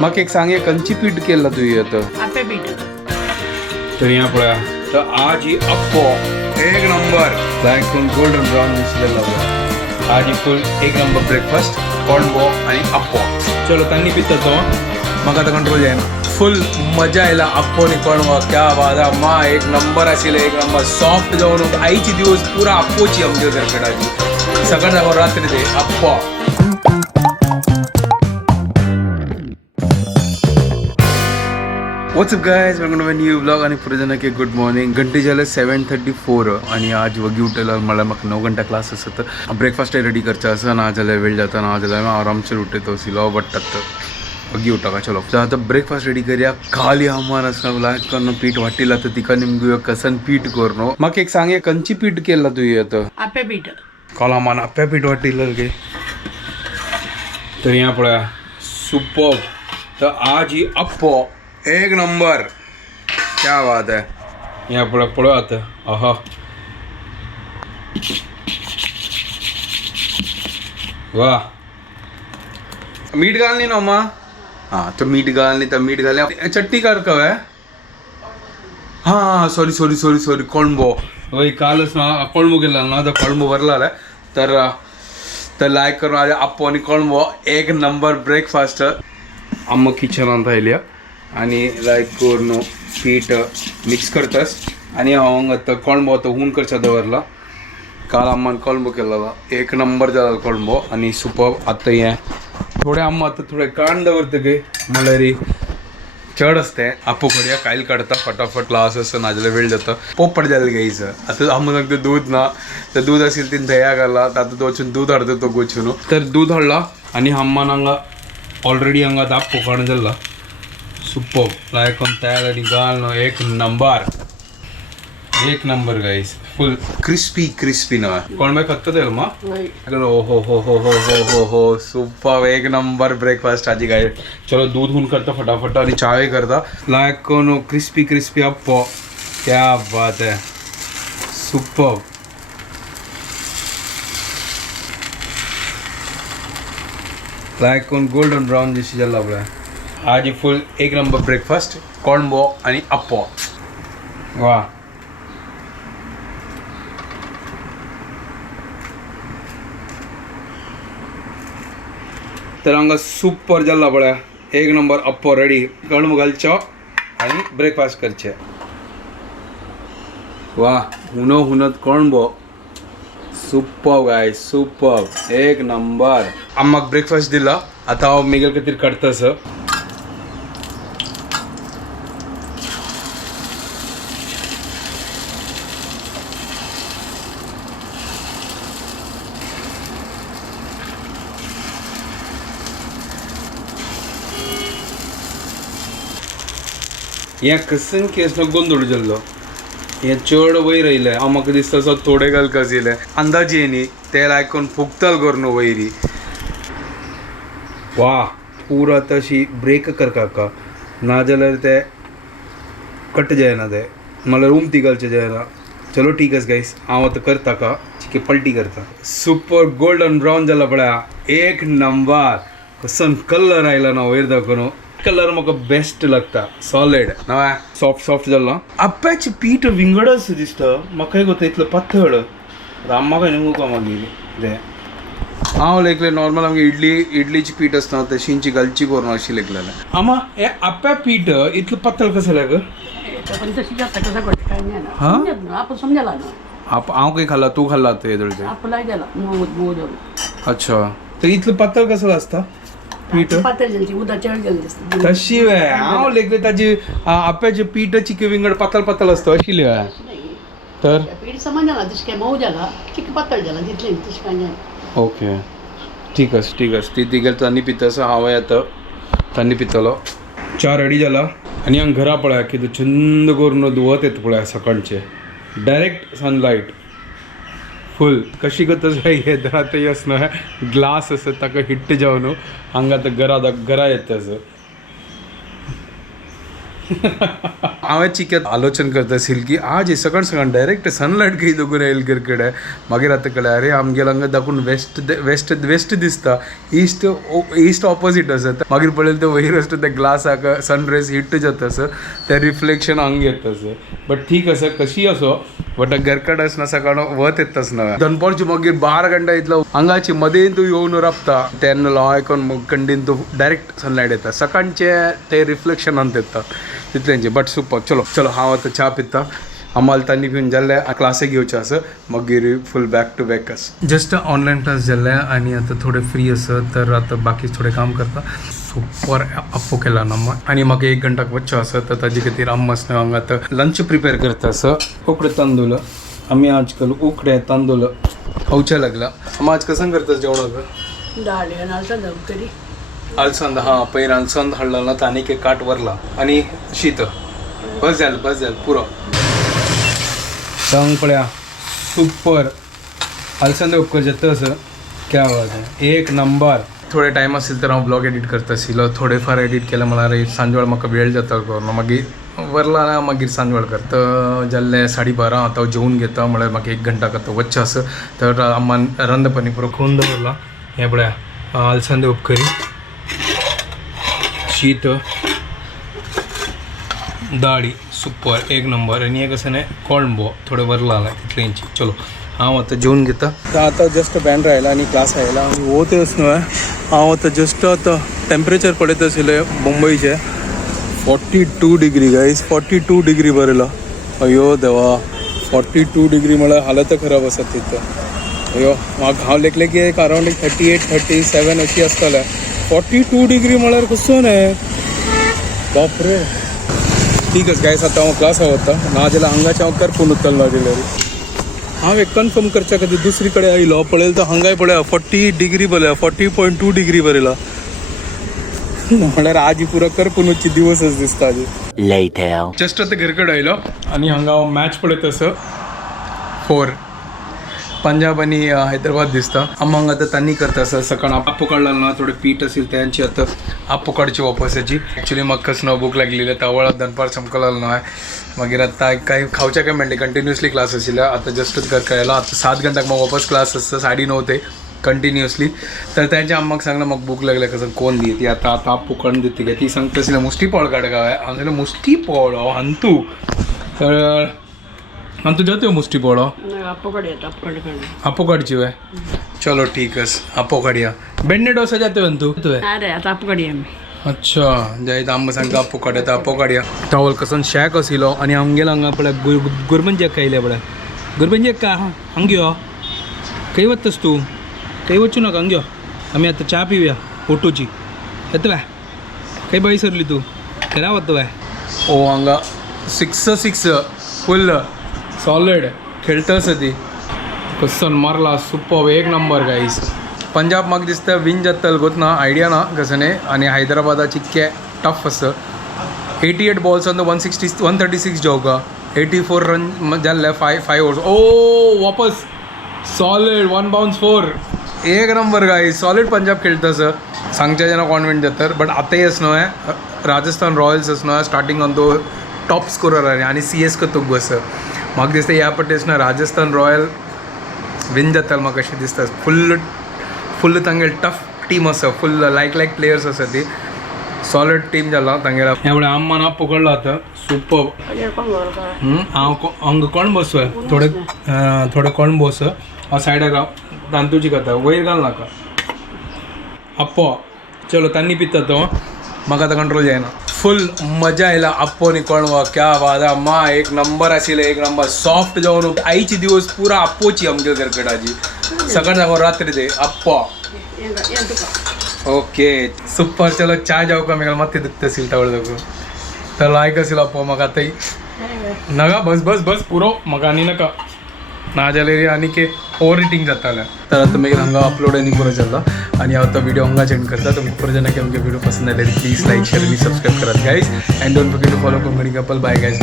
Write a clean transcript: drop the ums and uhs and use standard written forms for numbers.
म्हाका एक सांग कंची पीठ केला तुवें आतां आप्पे पीठ तर यहाँ पळया तर आज ही अप्पो एक नंबर लायक करून गोल्डन ब्राउन दिसलेला आज ही फुल एक नंबर ब्रेकफास्ट कोळंबो आणि अप्पो चलो तांणी पिता तो म्हाका आतां कंट्रोल जायना फुल मजा आयला अप्पो आणि कोळंबो क्या बात आहे मा एक नंबर आशिल्ले एक नंबर सॉफ्ट जावन आईची दिवस पुरा अप्पोची आमच्या घरकडाची सकाळ जागो रात्री ते अप्पो what's up guys welcome to my new vlog आणि पुढे जाणं की गुड मॉर्निंग घंटे झाले 7:34 आणि आज वगी उठेला मला म्हाका 9 घंटा क्लास असत ब्रेकफास्ट रेडी करचा असं ना जाल्यार वेळ जाता ना जाल्यार आरामचेर उठयतो सिलो बट्टात वगी उठा चलो आता ब्रेकफास्ट रेडी करूया खाली आम्हाला असं लायक करून पीठ वाटिला तर तिका निमगुया कसन पीठ करून म्हाका एक सांग कंची पीठ केला तुवें आतां आप्पे पीठ काला मान आप्या पीठ वाटिलं गे तर यहाँ पळया सुपर तर आज ही अप्पो एक नंबर क्या बात है यहाँ पड़ा पड़ो आता आहा वाह मीठ घालनी ना अम्मा हाँ तो मीठ घालनी तर मीठ घालने चटनी कर कव है हाँ सॉरी सॉरी सॉरी सॉरी कोळंबो वही कालच ना कोळंबो गेला ना तर कोळंबो भरला तर लायक करून आज अप्पो आणि कोळंबो एक नंबर ब्रेकफास्ट अम्मा किचनांत आयल्या आणि लायक करून पीठ मिक्स करतास आणि हांव आतां कोळंबो आतां हून करचा दवरला काल अम्मान कोळंबो केलेला एक नंबर जाला कोळंबो आणि सुपर आतां हें थोडे अम्मा आतां थोडे कांड दवरता गे म्हळ्यार चड आसते आप्पो करूया कायल काडता फटाफट क्लास असं नाजाल्यार वेळ जाता पोपट जालें घ्यायचं आतां अम्मा सांगता दूध ना तर दूध असेल तीन दह्या घाला आतां तो वचून दूध हाडता तो गोचून तर दूध हाडला आणि अम्मान हांगा ऑलरेडी हांगा आतां आप्पो काण जाला सुपर लायक ऑन तयार आणि घालनो एक नंबर गाइस फुल क्रिस्पी ना कोण खत्ता तेल मा ओ हो हो हो हो हो हो हो सुपर एक नंबर ब्रेकफास्ट आज गाइस चलो दूध हून करता फटाफट आणि चाय करता लायक कोनो क्रिस्पी अप्पो क्या बात है सुपर लायक कोण गोल्डन ब्राउन दिशी जाला आपल्या आज फुल एक नंबर ब्रेकफास्ट कोळंबो आणि अप्पो वाह तर हांगा सुपर जाला पळय एक नंबर अप्पो रेडी कोळंबो घालचो आणि ब्रेकफास्ट करचे वाह हुनत कोळंबो सुपर गाय सुपर एक नंबर आम्हाक ब्रेकफास्ट दिला आता हांव मेगेल खातीर काडतास हें कसन केस गोंधळ जाल्लो हें चड वयर येयलें हांव म्हाका दिसता सो थोडे घाल कजिले अंदाजे न्ही ते लायकून फुगतल करून वयरी वा पुरा तशी ब्रेक कर काका नाजाल्यार ते कट जायना ते म्हळ्यार उमती घालचें जायना चलो ठीक आस गायस हांव आतां करता का चिकी पलटी करता सुपर गोल्डन ब्राउन जाला पळया एक नंबर कसन कलर आयला ना वयर दाखोवन कलर म्हाका बेस्ट लागता सॉलिड ना सॉफ्ट जाला आप्याचें पीठ विंगड असो दिसता म्हाका एक इतलो पातळ म्हाका न्हू मागीर ते हांव लेकले नॉर्मल आमगे इडलीची पीठ आसता तशींची घालची करून अशी लेकलेलें आमा हे आप्या पीठ इतलो पातळ कसं लाग पण तशी जाता कसं करता काय नाही ना समजत ना आपण समजायला ना हांव काही खाल्ला तू खाल्ला ते येदळचे आपलाय गेला मोद अच्छा तर इतलं पातळ कसं आसता पीठ पातळ जालची उदा चड गेली दिसता तशी वे हांव लेकले ताजी आप्याचे पिठाची विंगड पातळ असतं अशी वे तर पीठ समान जाला तशी काय मऊ जाला चिक पातळ जाला तितले तशी काय नाही ओके ठीक आहे ती तिघे तांणी पितास हांव आतां तांणी पितलो च्या रेडी जाला आनी हांगा घरा पळया कितें छंद करून धुवत येता पळया सकाळचे डायरेक्ट सनलायट फुल कशी गतच येतात येसना ग्लास असत ताका हिट्ट जावन हांगा घरा येता हांवें चिकेत आलोचन करता आशिल्ली की आज हे सकाळ डायरेक्ट सनलायट खंय दोगून येयले क्रिकेट मागीर आतां कळ्ळें अरे आमगेलो हांगा दाखून वेस्ट दिसता ईस्ट ऑपोजीट आसा मागीर पळयलें तें वयर आसता त्या ग्लासाक सनरेज हिट जाता आसा तें रिफ्लेक्शन हांगा येता आसा बट ठीक आसा कशी असो बट घरकड आसना सकाळ वत येता आसना दनपारची मागीर 12 घंटा इतलो हांगाची मदें तूं येवन राबता तेन्ना लो आयकून कंडीन तूं डायरेक्ट सनलायट येता सकाळचे ते रिफ्लेक्शनांत येता तितलेंचे बट सुपर चलो हांव आतां च्या पिता आम्हाला तांणी पिवन जाल्ले क्लासीक घेवचे आसा मागीर फूल बॅक टू बॅक आसा जस्ट ऑनलायन क्लास जाल्ले आनी आतां थोडे फ्री आसा तर आतां बाकी थोडे काम करता सुपर अप्पो केला अम्मा आनी म्हाका 1 घंटाक वच्चें आसा तर ताजे खातीर अम्मा आसना हांगा आतां लंच प्रिपेर करता आसा उकडे तांदूळ आमी आजकाल उकडे तांदूळ खावचे लागला अम्मा आज कसं करता जेवणाक डाळ नाचता करी अळसंद हां पयर अळसंद हाडला ना तांणी एक काट व्हरला आनी शीत बस जालें पुरो सांग पळया सुपर अळसंद उपकर जेता असं क्या बात आहे 1 नंबर थोडे टायम असेल तर हांव ब्लॉग एडिट करता आशिल्लो थोडे फार एडिट केले म्हळ्यार सांजवेळ म्हाका वेळ जाता करून मागीर व्हरला ना मागीर सांजवेळ करता जाल्ले 12:30 आतां जेवून घेता म्हळ्यार म्हाका 1 घंटाक आतां वच्चें आसा तर अम्मान रंदपणी पुरो खून दवरला हें पळया अळसंद उपकरी शीत दाळी सुपर 1 नंबर आनी एक असं कोळंबो थोडे वरला तितलेंची चलो हांव आतां जेवून घेता आतां जस्ट बँड आयला आनी क्लास आयला आनी वोत न्हू हांव आतां जस्ट आतां टेम्परेचर पळयत आशिल्लें मुंबयचें 42 डिग्री गायज 42 डिग्री बरयला अयो देवा 42 डिग्री म्हळ्यार हालत खराब आसा तिथं अयो म्हाका हांव लेखलें की एक अरावंड 38 37 अशी आसतालें 42 डिग्री म्हळ्यार कसो न्ही बापरे ठीक आहे गायस आता हांव क्लास वता ना जाल्यार हांगाचे हांव करपून उरतलो ना जाल्यार हांव एक कन्फर्म करच्या खातीर दुसरी कडेन आयलो पळयलो तर हांगाय पळया 40 डिग्री बरयला 40.2 डिग्री बरयला म्हळ्यार आज पुरो करपूनची दिवसच दिसता आज जस्ट आतां घरा कडेन आयलो आनी हांगा हांव मॅच पळयत आसा 4 पंजाब आनी हैदराबाद दिसता आम्हांग आतां तांणी करता आसा सकाळ आप्पो काडला ना थोडे पीठ असेल त्यांची आतां आप्पो काडची वापसाची एक्चुली म्हाका कसं भूक लागलेली त्या वेळार दनपार चमको लागलो ना मागीर आतां कांय खावचें काय मेळ्ळें कंटिन्युअसली क्लास आशिल्ल्या आतां जस्टच घर कळयला आतां 7 घंटाक म्हाका वापस क्लास आसता 9:30 ते कंटिन्युअसली तर त्यांच्या अम्माक सांगलें म्हाका भूक लागल्या कसं कोण दी ती आतां आप्पो काडून दिता गे ती सांगता आशिल्लें मुस्टी पावळ काड गाय हांव सांगलें मुस्टी पावळ हंतू तर तू जाते हो मुस्टी पोड़ो आपो काटची हुए चलो ठीक है आपो काटिया बेन्ने डोसा जाते हो तू अरे आता आपो काडया अच्छा जाय आम्ही सांगता आपो काट्या आपो काडया टावल कसन शॅक आशिल्लो आनी आमगेलो हांगा पळय गुरबंजेक खायले पळय गुरबंजेक का हांग यो खंय वतास तू खंय वचूं नाका हांग यो आमी आतां च्या पिवया ओटोची येता बाय खंय बाई सरली तू खरा वता बाय ओ हांगा 6 फुल सॉलिड खेळटा आसा ती कसन मारला सुपर 1 नंबर गाईस पंजाब म्हाका दिसता विन जातल गोत ना आयडिया ना कसने आनी हैदराबादाची के टफ आसा 88 बॉल्स ऑन द 136 जॉगा 84 रन जाल्ले 5 ओवर्स ओ वापस solid 1 bounce 4 1 number guys solid Punjab खेळटा आसा सांगचे जेन्ना कॉन्फिडंट जाता बट आतांय आसनो राजस्थान रॉयल्स आसनो starting on two top scorer आनी CSK तुग आसा म्हाका दिसता ह्या पटेस ना राजस्थान रॉयल विन जाता म्हाका अशें दिसता फुल्ल तांगेल टफ टीम आसा फुल्ल लायक प्लेयर्स आसा ती सॉलिड टीम जाला तांगेला ह्या फुडें आम्मान आप पकडला आतां सुपर हांव हांगा कोण बसोय थोडे कोण बस हांव सायडाक तांतूची खाता वयर घाल नाका आप्पो चलो तांणी पिता तो म्हाका आतां कंट्रोल जायना फुल मजा आयला आप्पो नी कोणवा क्या बात अम्मा 1 नंबर आशिल्लें 1 नंबर सॉफ्ट जावन आईची दिवस पुरा आप्पोची आमगे घरकडाची सकाळ साकून रात्री ते आप्पो ओके सुपर चलो च्या जावका मेळ्ळा मात्शें दुखता आशिल्लें टावळ जावं तर लायक आशिल्लो आप्पो म्हाका आतां नाका बस पुरो म्हाका आनी नाका ना जाल्यार आनी के ओवर रेटिंग जातालें तर आतां मागीर हांगा अपलोड आनी पुरो जाल्लो आनी हांव तो व्हिडिओ हांगा एंड करता तुमकां पुरो जाणां की आमगे व्हिडिओ पसंद आयले प्लीज लायक शेअर आनी सबस्क्राईब करात guys and don't forget to follow Konkani couple bye guys